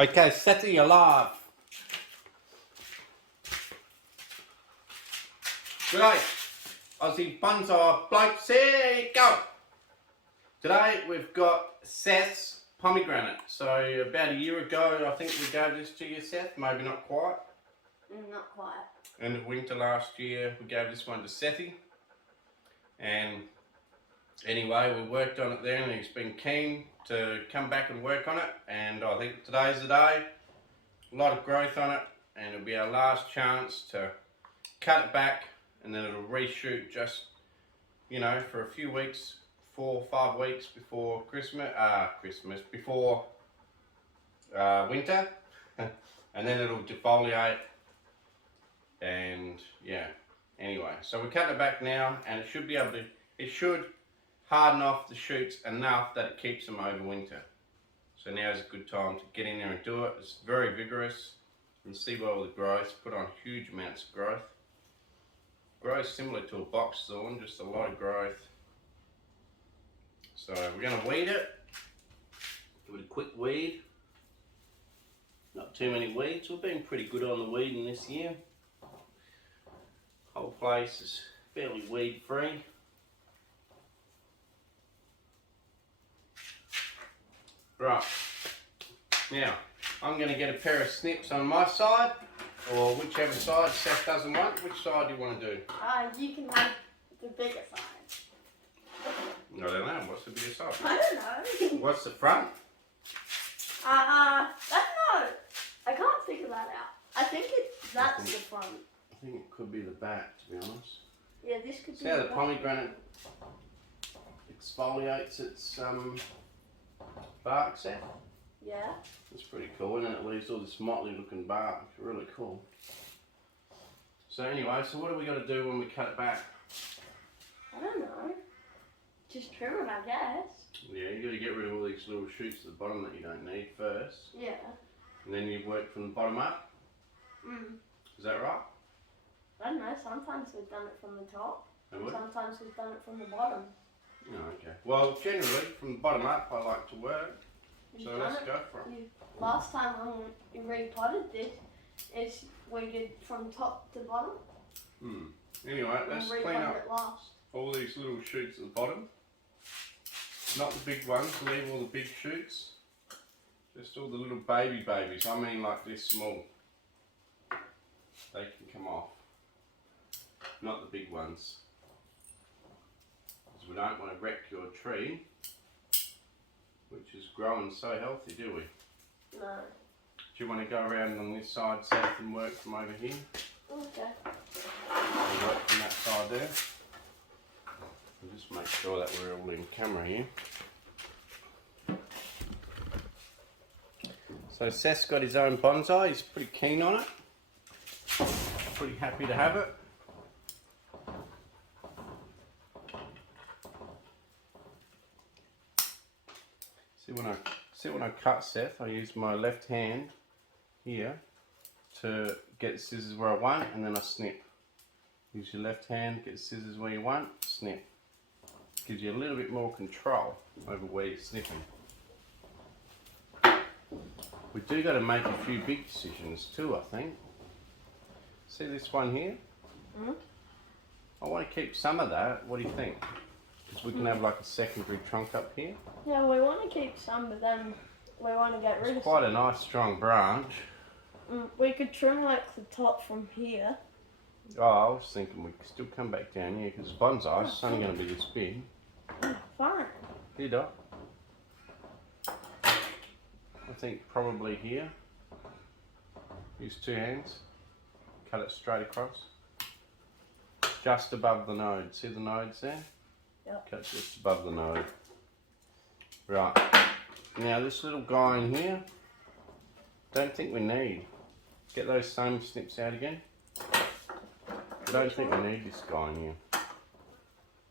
Okay, Seth, you're live. G'day, Aussie Bonsai Bloke, here you go. Today we've got Seth's pomegranate. So about a year ago, I think we gave this to you, Seth. Maybe not quite. Not quite. End of winter last year, we gave this one to Sethy. And anyway, we worked on it then, and he's been keen to come back and work on it. And I think today's the day. A lot of growth on it, and it'll be our last chance to cut it back, and then it'll reshoot just, you know, for a few weeks, 4 or 5 weeks before before winter, and then it'll defoliate, and yeah. Anyway, so we're cutting it back now, and it should be able to. It should harden off the shoots enough that it keeps them over winter. So now's a good time to get in there and do it. It's very vigorous. You can see by all the growth, put on huge amounts of growth. Grows similar to a box thorn, just a lot of growth. So we're going to weed it. Give it a quick weed. Not too many weeds. We've been pretty good on the weeding this year. Whole place is fairly weed free. Right, now I'm going to get a pair of snips on my side, or whichever side Seth doesn't want. Which side do you want to do? You can have the bigger side. I don't know, what's the bigger side? I don't know. What's the front? I don't know. I can't figure that out. I think that's the front. I think it could be the back, to be honest. Yeah, this could be See how the back. pomegranate exfoliates its bark, Seth? Yeah. It's pretty cool, and then it leaves all this motley looking bark. It's really cool. So anyway, so what do we got to do when we cut it back? I don't know. Just trim it, I guess. Yeah, you got to get rid of all these little shoots at the bottom that you don't need first. Yeah. And then you work from the bottom up. Is that right? I don't know. Sometimes we've done it from the top. And And sometimes we've done it from the bottom. Oh, okay. Well, generally, from the bottom up, I like to work. You've So done let's it. go for it. Last time when we repotted this, we did from top to bottom. Anyway, let's and clean repotted up it last. all these little shoots at the bottom. Not the big ones, leave all the big shoots. Just all the little babies. I mean like this small. They can come off. Not the big ones. Because we don't want to wreck your tree, which is growing so healthy, do we? No. Do you want to go around on this side, Seth, and work from over here? Okay. And work from that side there. We'll just make sure that we're all in camera here. So Seth's got his own bonsai. He's pretty keen on it. Pretty happy to have it. See when I cut, Seth, I use my left hand here to get the scissors where I want, and then I snip. Use your left hand, get the scissors where you want, snip. Gives you a little bit more control over where you're snipping. We do got to make a few big decisions too, I think. See this one here? I want to keep some of that. What do you think? Because we can have like a secondary trunk up here. Yeah, we want to keep some, but then we want to get rid of It's quite a nice strong branch. We could trim like the top from here. Oh, I was thinking we could still come back down here because bonsai is only going to be this big. Fine. Here, Doc. I think probably here. Use 2 hands. Cut it straight across. Just above the node. See the nodes there? Yep. Cut just above the node. Right. Now this little guy in here, don't think we need. Get those same snips out again. I don't think we need this guy in here.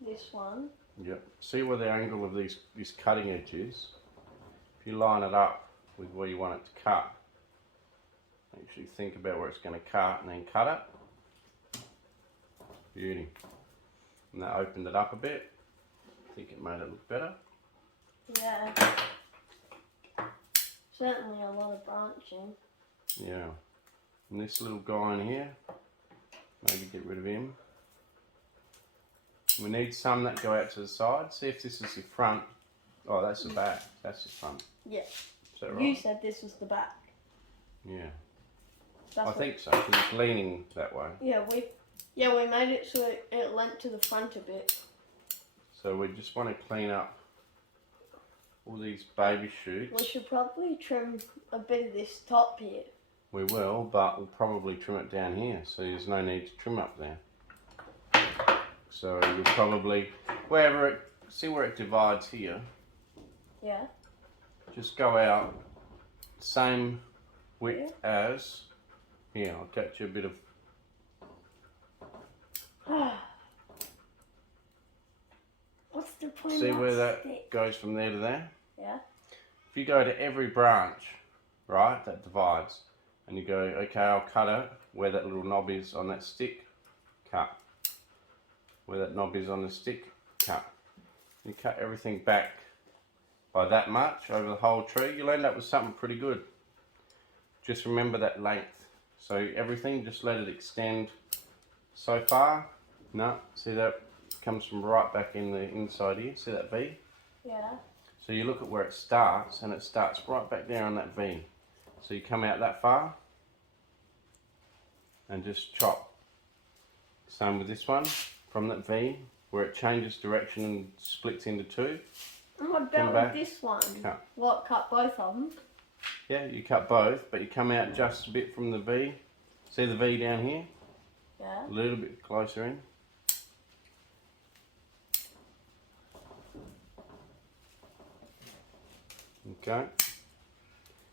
This one. Yep. See where the angle of this cutting edge is? If you line it up with where you want it to cut, actually think about where it's going to cut and then cut it. Beauty. And that opened it up a bit. I think it made it look better. Yeah. Certainly a lot of branching. Yeah. And this little guy in here, maybe get rid of him. We need some that go out to the side. See if this is the front. Oh, that's the back. That's the front. Yeah. Is that right? You said this was the back. Yeah. That's I think so, because it's leaning that way. Yeah, we made it so it leant to the front a bit. So we just want to clean up all these baby shoots. We should probably trim a bit of this top here. We will, but we'll probably trim it down here, so there's no need to trim up there. So you'll probably, see where it divides here, Yeah. just go out, same width as, here, I'll catch you a bit of, What's the point? see of where that stick? goes from there to there? Yeah. If you go to every branch, right, that divides, and you go, okay, I'll cut it where that little knob is on that stick, cut. Where that knob is on the stick, cut. You cut everything back by that much over the whole tree, you'll end up with something pretty good. Just remember that length. So everything, just let it extend so far. No, see that comes from right back in the inside here, see that V? Yeah. So you look at where it starts, and it starts right back there on that V. So you come out that far, and just chop. Same with this one, from that V, where it changes direction and splits into two. And what Come about back, with this one? cut. What, cut both of them? Yeah, you cut both, but you come out just a bit from the V. See the V down here? Yeah. A little bit closer in. Okay.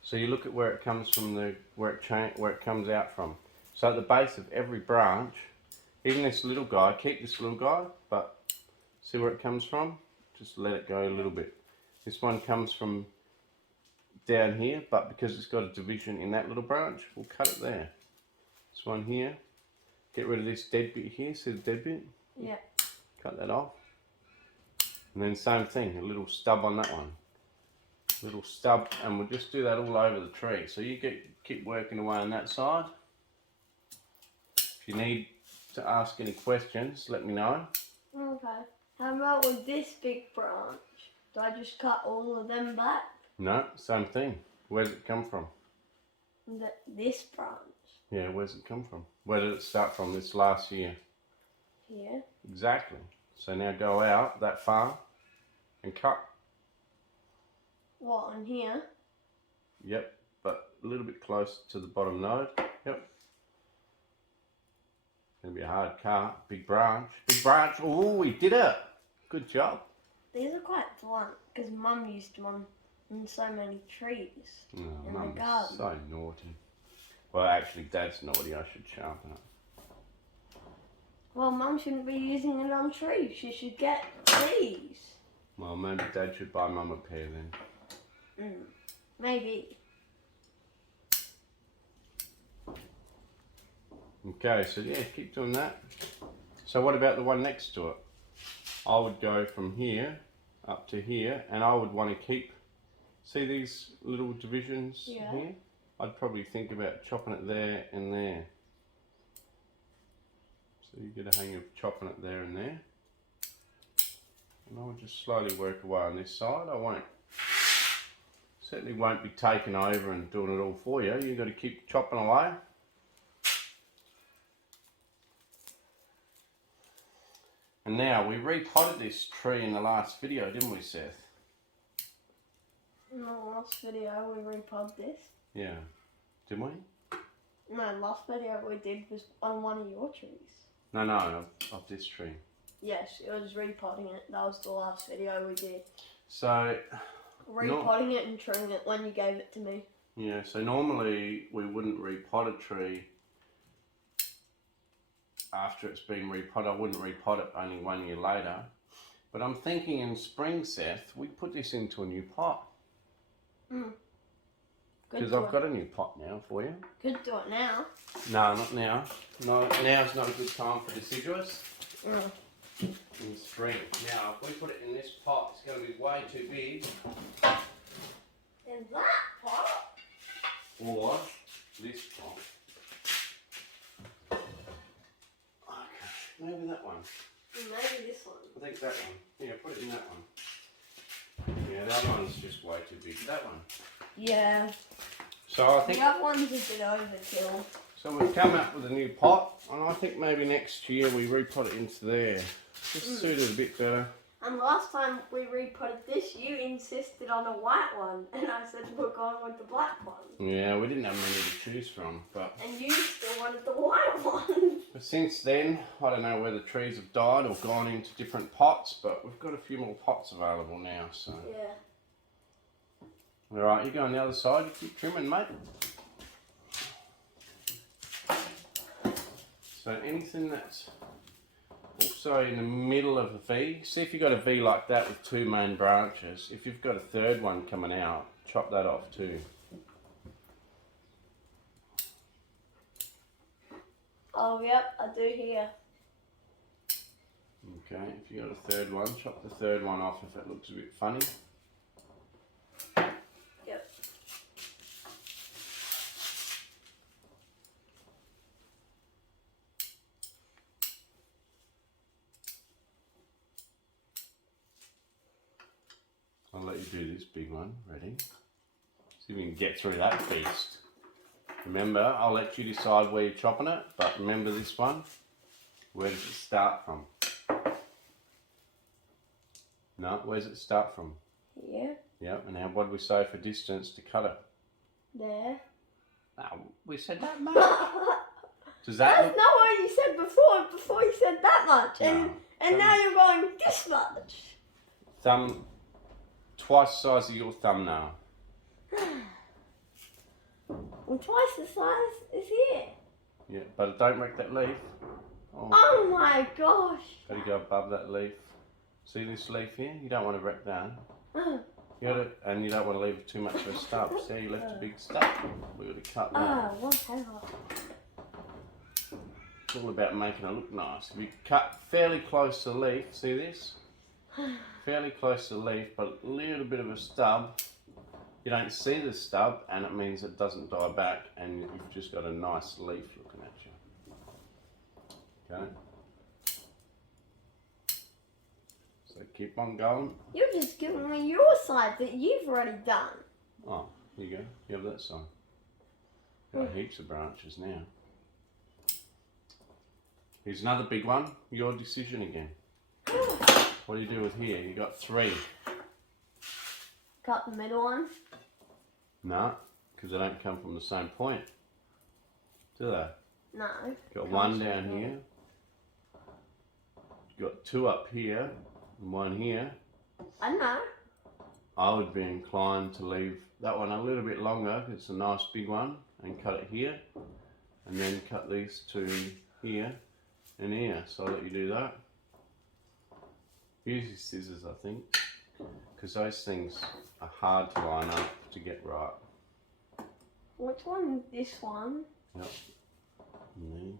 So you look at where it comes from, where it comes out from. So at the base of every branch, even this little guy, keep this little guy, but see where it comes from? Just let it go a little bit. This one comes from down here, but because it's got a division in that little branch, we'll cut it there. This one here, get rid of this dead bit here, see the dead bit? Yeah. Cut that off. And then same thing, a little stub on that one. Little stub, and we'll just do that all over the tree. So you keep working away on that side. If you need to ask any questions, let me know. Okay. How about with this big branch? Do I just cut all of them back? No, same thing. Where's it come from? This branch. Yeah, where's it come from? Where did it start from this last year? Here. Exactly. So now go out that far and cut. What, on here? Yep, but a little bit close to the bottom node. Yep. Gonna be a hard cut. Big branch. Big branch. Oh, we did it. Good job. These are quite blunt because Mum used them on so many trees. Oh, in the Mum garden. is so naughty. Well, actually, Dad's naughty. I should sharpen it. Well, Mum shouldn't be using it on trees. She should get these. Well, maybe Dad should buy Mum a pair then. Maybe. Okay, so yeah, keep doing that. So what about the one next to it? I would go from here up to here, and I would want to keep, see these little divisions here? I'd probably think about chopping it there and there. So you get a hang of chopping it there and there. And I would just slowly work away on this side. Certainly won't be taking over and doing it all for you. You've got to keep chopping away. And now, we repotted this tree in the last video, didn't we, Seth? In the last video we repotted this. Yeah. Didn't we? No, last video we did was on one of your trees. No, of this tree. Yes, it was repotting it. That was the last video we did. So... Repotting it and trimming it when you gave it to me. Yeah, so normally we wouldn't repot a tree after it's been repotted. I wouldn't repot it only 1 year later. But I'm thinking in spring, Seth, we put this into a new pot. Because I've got a new pot now for you. Could do it now. No, not now. No, now's not a good time for deciduous. In spring. Now, if we put it in this pot, it's going to be way too big. In that pot? Or this pot. Okay, maybe that one. Maybe this one. I think that one. Yeah, put it in that one. Yeah, that one's just way too big. That one. Yeah. So I think. The other one's a bit overkill. So we've come up with a new pot, and I think maybe next year we repot it into there. Just suit it a bit better. And last time we repotted this, you insisted on a white one, and I said we're going with the black one. Yeah, we didn't have many to choose from, but. And you still wanted the white one. But since then, I don't know whether trees have died or gone into different pots, but we've got a few more pots available now, so. Yeah. Alright, you go on the other side, you keep trimming, mate. So anything that's also in the middle of a V, see if you've got a V like that with two main branches, if you've got a third one coming out, chop that off too. Oh, yep, I do here. Okay, if you've got a third one, chop the third one off if it looks a bit funny. Yep. I'll let you do this big one. Ready? See if we can get through that feast. Remember, I'll let you decide where you're chopping it, but remember this one. Where does it start from? No, where does it start from? Yeah. Yep, and now what did we say for distance to cut it? There. No, we said that much. Does that That's look... not what you said before. Before you said that much. And now you're going this much. Thumb, twice the size of your thumbnail. And twice the size is here. Yeah, but don't wreck that leaf. Oh my gosh. Got to go above that leaf. See this leaf here? You don't want to wreck that. You gotta, and you don't want to leave too much of a stub. See, you left a big stub. We would have cut that. Whatever. It's all about making it look nice. If you cut fairly close to the leaf, see this? Fairly close to the leaf, but a little bit of a stub. You don't see the stub, and it means it doesn't die back, and you've just got a nice leaf looking at you. Okay? So keep on going. You're just giving me your side that you've already done. Oh, here you go. You have that side. Got heaps of branches now. Here's another big one. Your decision again. What do you do with here? You got 3. Cut the middle one. No, because they don't come from the same point. Do they? No. Got 1 down here. Got 2 up here and 1 here. I know. I would be inclined to leave that one a little bit longer. It's a nice big one, and cut it here, and then cut these 2 here and here. So I'll let you do that. Use your scissors, I think, because those things are hard to line up to get right. Which one? This one? Yep. And then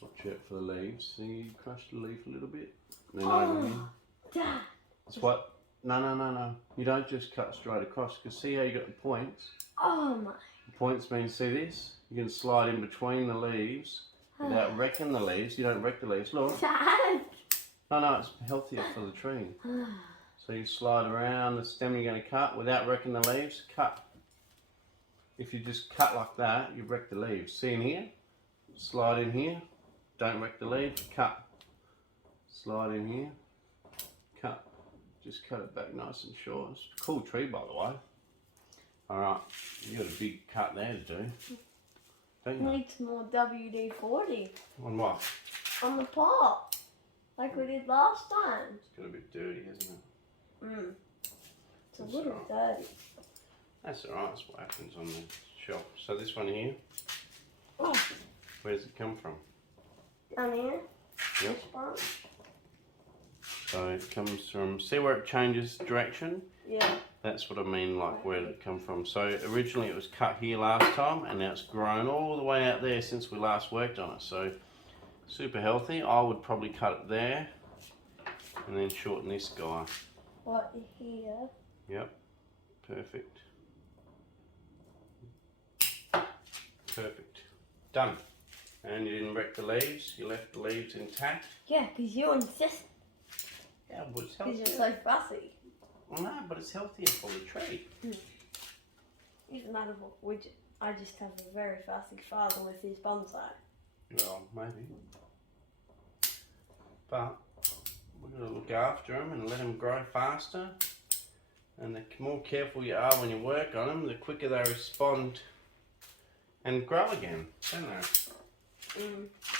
watch out for the leaves. See, you crush the leaf a little bit. And then over here. Dad. That's what. No. You don't just cut straight across. Because see how you got the points? Oh my. The points mean, see this? You can slide in between the leaves without wrecking the leaves. You don't wreck the leaves. Look. Dad. No, it's healthier for the tree. So you slide around the stem you're going to cut without wrecking the leaves. Cut. If you just cut like that, you wreck the leaves. See in here? Slide in here. Don't wreck the leaves. Cut. Slide in here. Cut. Just cut it back nice and short. It's a cool tree, by the way. Alright, you got a big cut there to do. Don't you? Needs more WD-40 On what? on the pot, like we did last time. It's got a bit dirty, isn't it? It's a little dirty. That's alright, that's what happens on the shelf. So this one here, Oh, where does it come from? down here. Yep. This one. So it comes from, see where it changes direction? Yeah. That's what I mean, like where did it come from? So originally it was cut here last time, and now it's grown all the way out there since we last worked on it. So super healthy. I would probably cut it there and then shorten this guy. What here? Yep. Perfect. Perfect. Done. And you didn't wreck the leaves, you left the leaves intact. Yeah, because you insist. Yeah, but it's Because healthier. you're so fussy. Well, no, but it's healthier for the tree. Doesn't matter what I just have a very fussy father with his bonsai. Well, maybe. But we've got to look after them and let them grow faster. And the more careful you are when you work on them, the quicker they respond and grow again, don't they?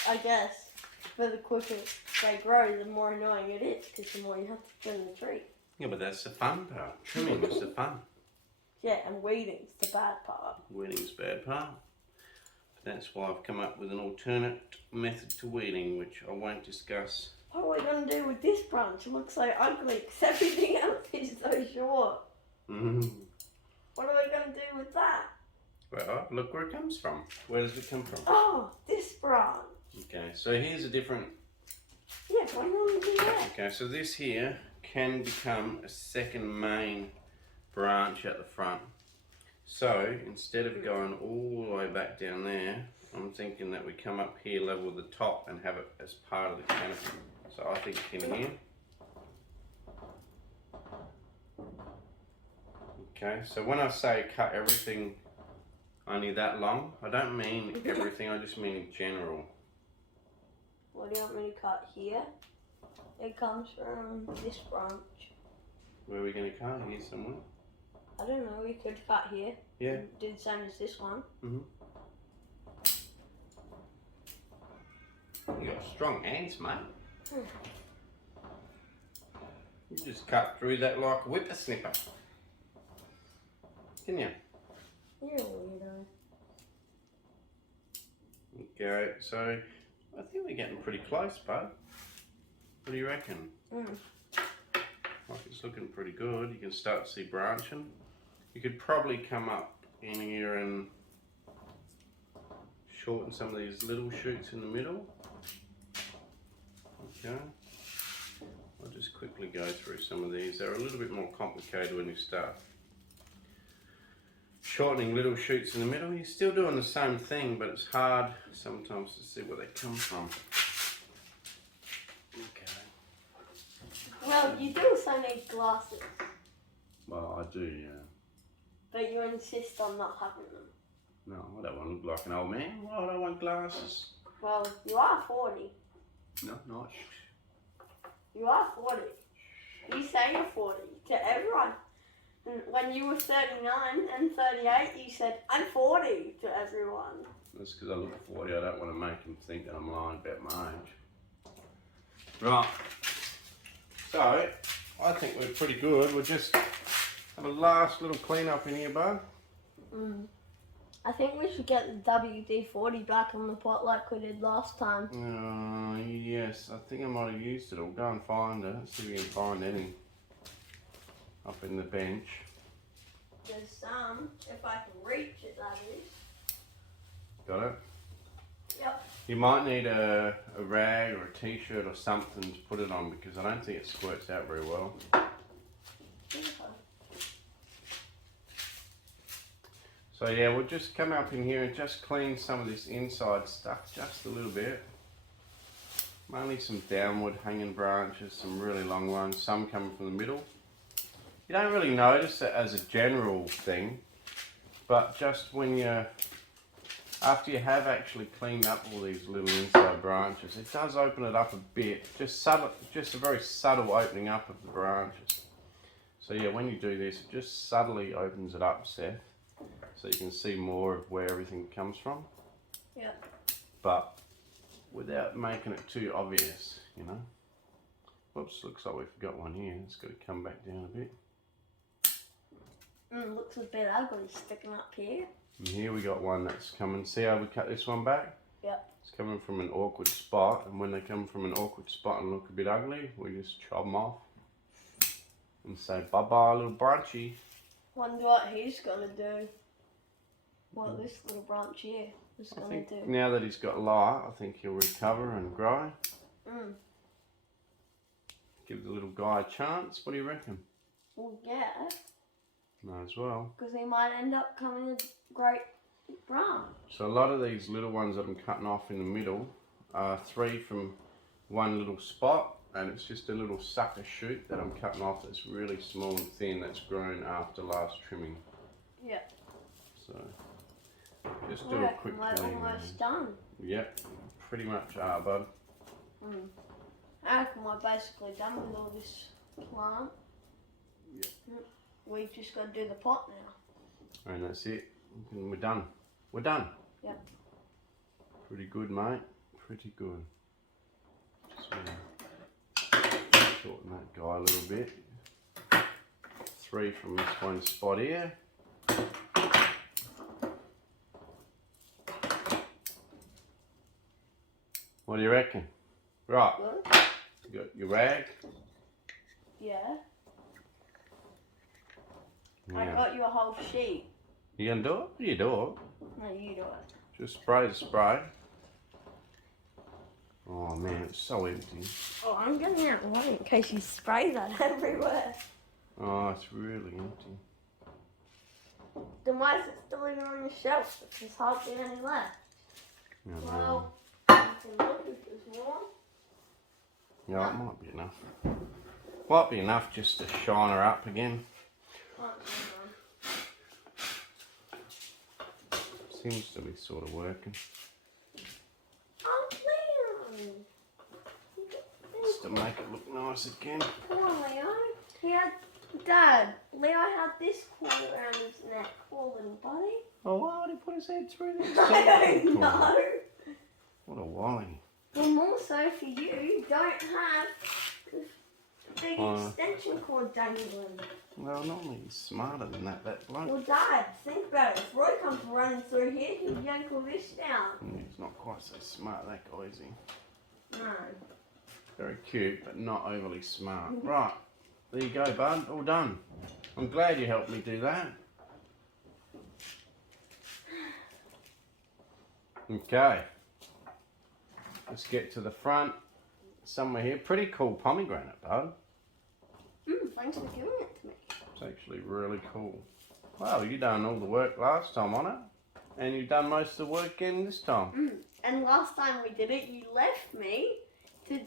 I guess. But the quicker they grow, the more annoying it is, because the more you have to trim the tree. Yeah, but that's the fun part. Trimming is the fun. Yeah, and weeding's the bad part. Weeding's the bad part. But that's why I've come up with an alternate method to weeding, which I won't discuss. What are we going to do with this branch? It looks so ugly, because everything else is so short. What are we going to do with that? Well, look where it comes from. Where does it come from? Oh, this branch. Okay, so here's a different... Yeah, why don't we do that? Okay, so this here can become a second main branch at the front. So, instead of going all the way back down there, I'm thinking that we come up here level with the top and have it as part of the canopy. So I think in here. Okay, so when I say cut everything only that long, I don't mean everything, I just mean in general. What do you want me to cut here? It comes from this branch. Where are we going to cut? Here somewhere? I don't know, we could cut here. Yeah. Do the same as this one. You got strong hands, mate. You just cut through that like a whippersnipper. Can you? You're a weirdo. Okay, so I think we're getting pretty close, bud. What do you reckon? Like it's looking pretty good. You can start to see branching. You could probably come up in here and shorten some of these little shoots in the middle. Okay. I'll just quickly go through some of these. They're a little bit more complicated when you start shortening little shoots in the middle. You're still doing the same thing, but it's hard sometimes to see where they come from. Okay. Well, you do also need glasses, Well, I do, yeah. but you insist on not having them. No, I don't want to look like an old man. Why would I want glasses? Well, you are 40. No, not. You are 40. You say you're 40 to everyone. And when you were 39 and 38, you said, I'm 40 to everyone. That's because I look 40. I don't want to make them think that I'm lying about my age. Right. So, I think we're pretty good. We'll just have a last little clean up in here, bud. I think we should get the WD-40 back on the pot like we did last time. Yes. I think I might have used it. I'll go and find it. See if we can find any up in the bench. There's some, if I can reach it, that is. Got it? Yep. You might need a rag or a t-shirt or something to put it on because I don't think it squirts out very well. So yeah, we'll just come up in here and just clean some of this inside stuff just a little bit. Mainly some downward hanging branches, some really long ones, some coming from the middle. You don't really notice it as a general thing, but just when after you have actually cleaned up all these little inside branches, it does open it up a bit, just a very subtle opening up of the branches. So yeah, when you do this, it just subtly opens it up, Seth, so you can see more of where everything comes from. Yeah. But without making it too obvious, you know. Whoops, looks like we forgot one here. It's got to come back down a bit. Looks a bit ugly sticking up here. And here we got one that's coming. See how we cut this one back? Yep. It's coming from an awkward spot, and when they come from an awkward spot and look a bit ugly, we just chop them off and say bye-bye, little branchy. Wonder what he's gonna do. What this little branch here is gonna do. Now that he's got light, I think he'll recover and grow. Give the little guy a chance. What do you reckon? Well, yeah. Might as well. Because they might end up coming a great branch. So a lot of these little ones that I'm cutting off in the middle are 3 from one little spot, and it's just a little sucker shoot that I'm cutting off that's really small and thin that's grown after last trimming. Yeah. So just do a quick we're clean. almost done. Yep, pretty much are, bud. I reckon we're basically done with all this plant. Yep. We've just got to do the pot now. And that's it. And we're done. We're done. Yep. Pretty good, mate. Pretty good. Just gonna shorten that guy a little bit. 3 from this one spot here. What do you reckon? Right. Good. You got your rag. Yeah. I Yeah. got you a whole sheet. You gonna do it? What do you do? No, you do it. Just spray the spray. Oh man, it's so empty. Oh, I'm getting out one in case you spray that everywhere. Oh, it's really empty. Then why is it still even on your shelf? There's hardly any left. Yeah, Well, you can look if there's more. yeah, it might be enough. Might be enough just to shine her up again. Oh, Seems to be sort of working. oh Leo! Just to make it look nice again. Poor Leo. He had, Dad, Leo had this cord around his neck. Poor little buddy. Oh, why would he put his head through this? I don't know. What a wally. Well, more so for you, don't have the big extension cord dangling. Well, normally he's smarter than that bloke. Well, Dad, think about it. If Roy comes running through here, he'll yank all this down. He's not quite so smart, that guy, is he? No. Very cute, but not overly smart. Right, there you go, bud. All done. I'm glad you helped me do that. Okay. Let's get to the front. Somewhere here. Pretty cool pomegranate, bud. Thanks for giving it to me. It's actually really cool. Wow, you done all the work last time on it. And you've done most of the work again this time. And last time we did it, you left me to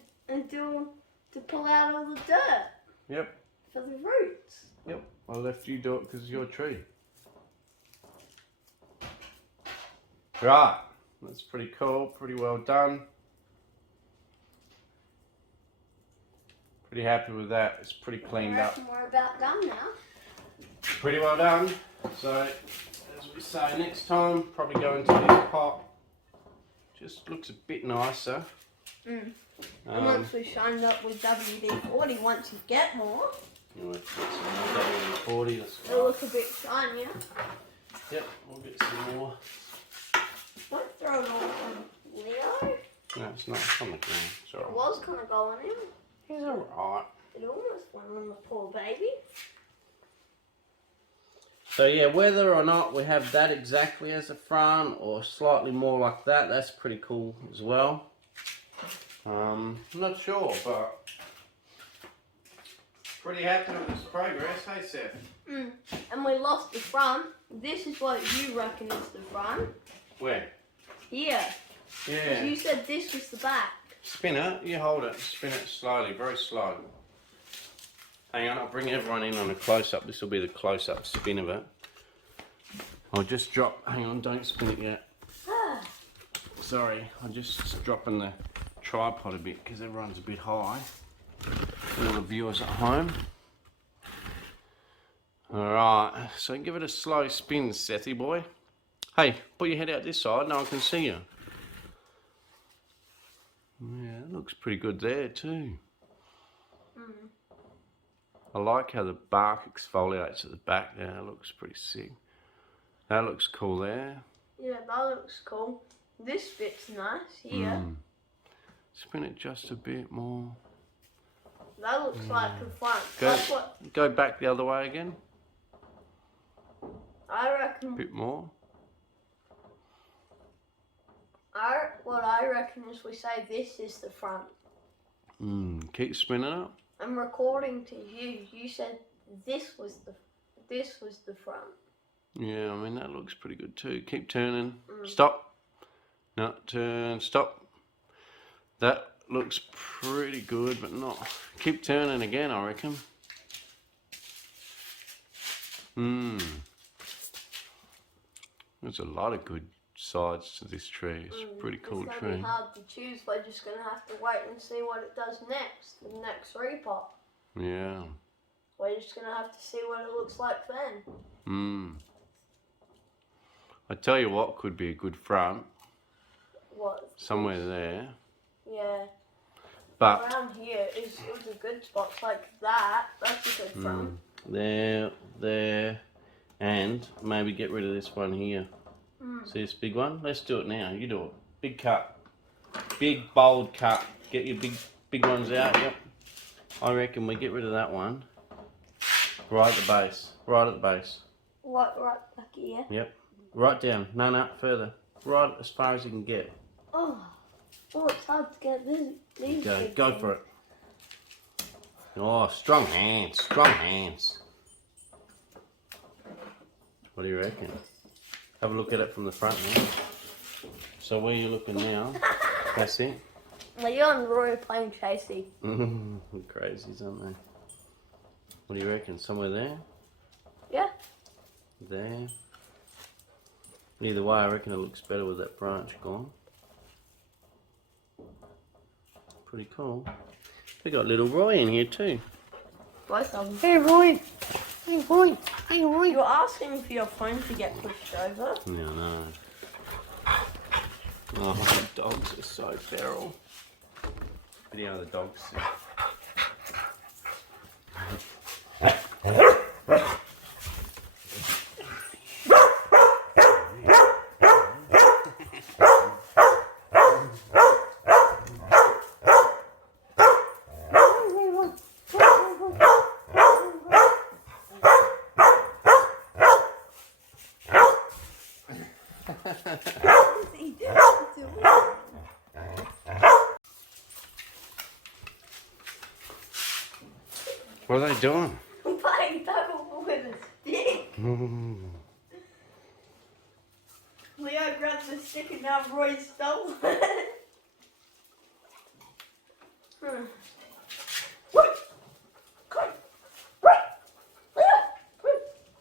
pull out all the dirt. Yep. For the roots. Yep. I left you do it because it's your tree. Right. That's pretty cool. Pretty well done. Pretty happy with that. It's pretty cleaned up. We're about done now. Pretty well done. So, as we say next time, probably go into this pot. Just looks a bit nicer. And once we shined up with WD-40, once you get more, You want to get some more WD-40? it'll look a bit shinier. Yep, we'll get some more. Don't throw it all on Leo. No, it's not. It's on the ground. It's It alright. was kind of going in. He's alright. It almost went on the poor baby. So yeah, whether or not we have that exactly as a front or slightly more like that, that's pretty cool as well. I'm not sure, but pretty happy with this progress, hey Seth? And we lost the front. This is what you reckon is the front. Where? Here. Yeah. Because you said this was the back. Spin it, you hold it, spin it slowly, very slow. Hang on, I'll bring everyone in on a close-up. This will be the close-up spin of it. I'll just drop, hang on, don't spin it yet. Sorry, I'm just dropping the tripod a bit because everyone's a bit high. All the viewers at home. Alright, so give it a slow spin, Sethy boy. Hey, put your head out this side, no one can see you. Yeah, it looks pretty good there too. I like how the bark exfoliates at the back there. It looks pretty sick. That looks cool there. Yeah, that looks cool. This bit's nice here. Spin it just a bit more. That looks like the front. Go, That's what go back the other way again. I reckon. A bit more. What I reckon is we say this is the front. Keep spinning it. I'm recording to you. You said this was the this was the front. Yeah, I mean, that looks pretty good too. Keep turning. Stop. No, turn. Stop. That looks pretty good, but not. Keep turning again, I reckon. There's a lot of good sides to this tree. It's a pretty cool It's tree. going to be hard to choose. We're just going to have to wait and see what it does next, the next repot. Yeah. We're just going to have to see what it looks like then. I tell you what could be a good front. What? Somewhere there. Yeah. But around here is a good spot like that. That's a good front. There, and maybe get rid of this one here. See this big one? Let's do it now. You do it. Big cut. Big, bold cut. Get your big ones out, yep. I reckon we get rid of that one. Right at the base. Right at the base. What, right back here? Yep. Right down. No, further. Right as far as you can get. Oh, it's hard to get these. Go for it. Oh, strong hands. Strong hands. What do you reckon? Have a look at it from the front now. So where you looking now? That's it. Leo and Roy are playing chasey. Crazies, aren't they? What do you reckon? Somewhere there? Yeah. There. Either way, I reckon it looks better with that branch gone. Pretty cool. We got little Roy in here too. Both of them. Hey Roy! Hey Roy! Hey Roy! You're asking for your phone to get pushed over. Yeah, no. Oh, the dogs are so feral. Video of the dogs. What are they doing? Playing tug with a stick. Leo grabbed the stick and now Roy stole it. Come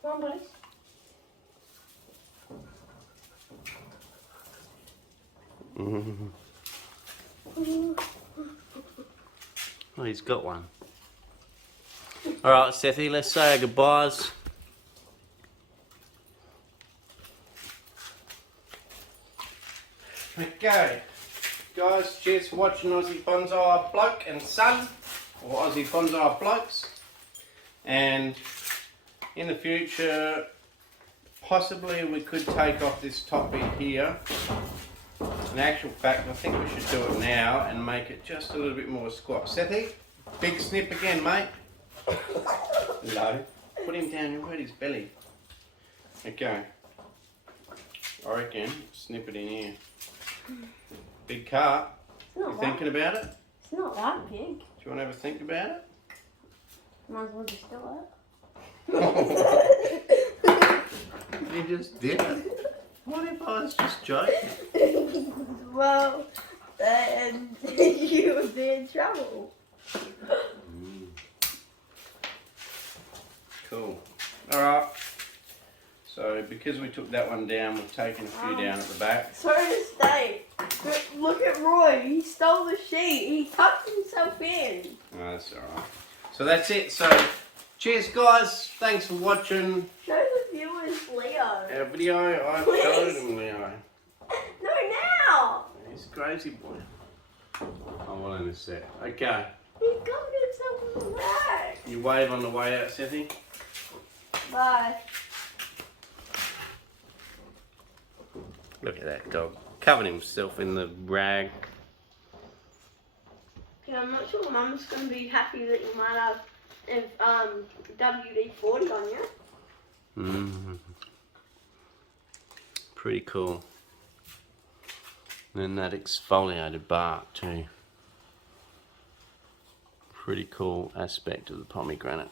on, buddy. Oh, he's got one. Alright, Sethy, let's say our goodbyes. Okay, guys, cheers for watching Aussie Bonsai Bloke and Son, or Aussie Bonsai Blokes. And in the future, possibly we could take off this top bit here. In actual fact, I think we should do it now and make it just a little bit more squat. Sethy, big snip again, mate. No. Put him down, you'll hurt his belly. Okay. I reckon, snip it in here. Big cut. You thinking about it? It's not that big. Do you want to have a think about it? Might as well just do it. You just did it. What if I was just joking? Well, then you would be in trouble. Cool. Alright. So because we took that one down, we've taken a few down at the back. Sorry to stay. But look at Roy. He stole the sheet. He tucked himself in. Oh, that's alright. So that's it. So cheers guys. Thanks for watching Show the viewers Leo. our video. I Please. showed him Leo. No, now. He's a crazy boy. I want in a sec. Okay. He got himself in the back. You wave on the way out, Sethy. Bye. Look at that dog. Covered himself in the rag. Yeah, I'm not sure Mum's going to be happy that you might have WD-40 on you. Pretty cool. And then that exfoliated bark too. Pretty cool aspect of the pomegranate.